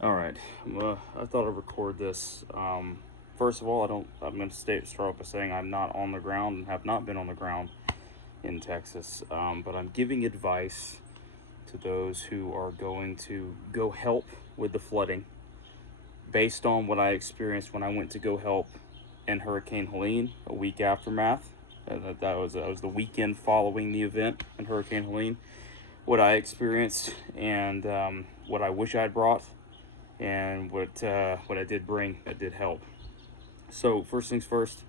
All right, I thought I'd record this. First of all, I'm going to start off by saying I'm not on the ground and have not been on the ground in Texas, but I'm giving advice to those who are going to go help with the flooding based on what I experienced when I went to go help in Hurricane Helene a week aftermath. That was the weekend following the event in Hurricane Helene. What I experienced and what I wish I'd brought and what I did bring that did help. So first things first,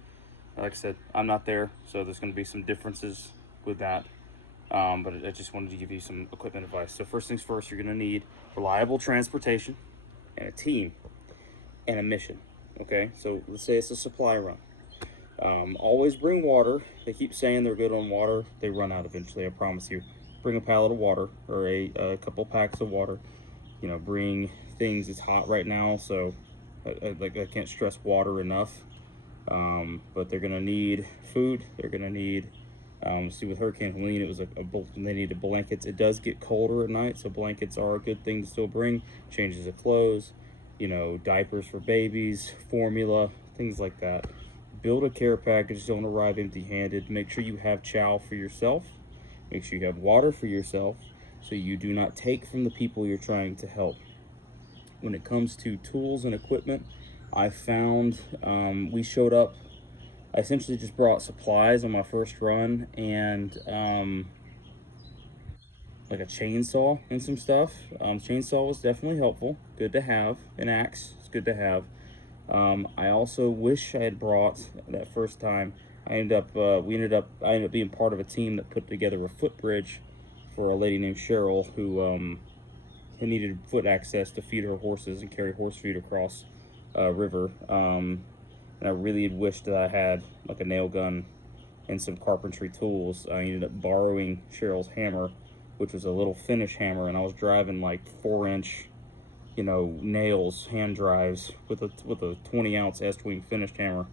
like I said, I'm not there, so there's going to be some differences with that. But I just wanted to give you some equipment advice. So first things first, you're going to need reliable transportation and a team and a mission. Okay, so let's say it's a supply run. Always bring water. They keep saying they're good on water. They run out eventually, I promise you. Bring a pallet of water or a couple packs of water. Bring things. It's hot right now, so I can't stress water enough. But they're gonna need food. They're gonna need see, with Hurricane Helene, it was they needed blankets. It does get colder at night, so blankets are a good thing to still bring. Changes of clothes, diapers for babies, formula, things like that. Build a care package. Don't arrive empty-handed. Make sure you have chow for yourself. Make sure you have water for yourself, so you do not take from the people you're trying to help. When it comes to tools and equipment, I found we showed up. I essentially just brought supplies on my first run and like a chainsaw and some stuff. Chainsaw was definitely helpful. Good to have. An axe is good to have. I also wish I had brought that first time. I ended up being part of a team that put together a footbridge for a lady named Cheryl who needed foot access to feed her horses and carry horse feed across a river. And I really had wished that I had like a nail gun and some carpentry tools. I ended up borrowing Cheryl's hammer, which was a little finish hammer, and I was driving like 4-inch, nails, hand drives with a 20-ounce S-wing finished hammer,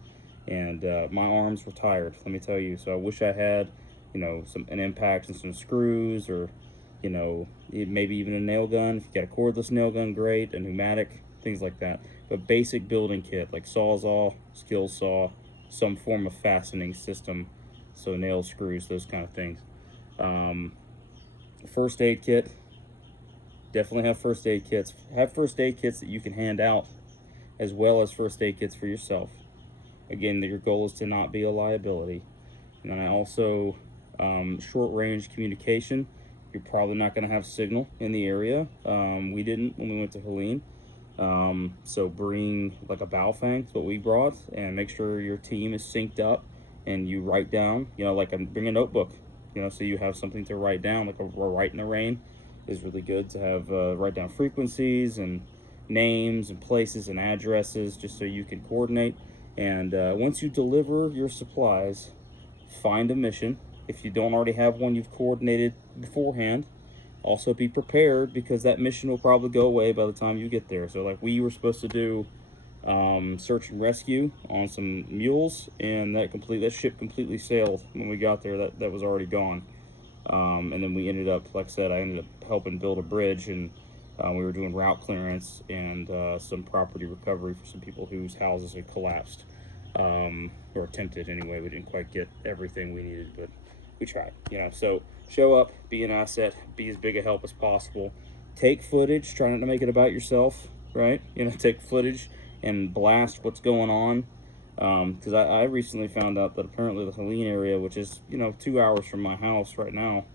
and my arms were tired. Let me tell you. So I wish I had, an impact and some screws, or maybe even a nail gun. If you got a cordless nail gun, great. A pneumatic, things like that. But basic building kit like sawzall, skill saw, some form of fastening system, so nails, screws, those kind of things. First aid kit. Definitely have first aid kits. Have first aid kits that you can hand out, as well as first aid kits for yourself. Again, your goal is to not be a liability. And then I also, short range communication. You're probably not going to have signal in the area. We didn't when we went to Helene. So bring like a Baofeng, that's what we brought, and make sure your team is synced up and you write down, bring a notebook, so you have something to write down, like a write in the rain is really good to have, write down frequencies and names and places and addresses just so you can coordinate. And once you deliver your supplies, find a mission. If you don't already have one you've coordinated beforehand, also be prepared, because that mission will probably go away by the time you get there. So like we were supposed to do search and rescue on some mules, and that ship completely sailed when we got there. That was already gone. And then we ended up, like I said, I ended up helping build a bridge, and we were doing route clearance and some property recovery for some people whose houses had collapsed, or attempted anyway. We didn't quite get everything we needed, but we tried, So show up, be an asset, be as big a help as possible. Take footage, try not to make it about yourself, right? Take footage and blast what's going on. Because I recently found out that apparently the Helene area, which is, 2 hours from my house right now,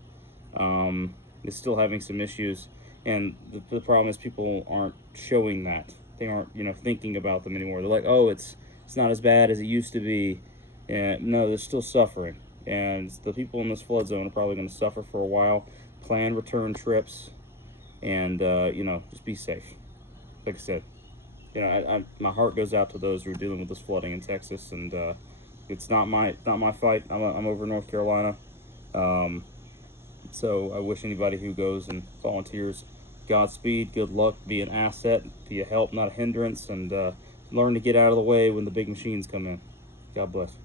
is still having some issues. And the problem is people aren't showing that. They aren't, thinking about them anymore. They're like, oh, it's not as bad as it used to be. And no, they're still suffering. And the people in this flood zone are probably going to suffer for a while. Plan return trips, and just be safe. Like I said, my heart goes out to those who are dealing with this flooding in Texas, and it's not my fight. I'm over in North Carolina, so I wish anybody who goes and volunteers Godspeed, good luck, be an asset, be a help, not a hindrance, and learn to get out of the way when the big machines come in. God bless.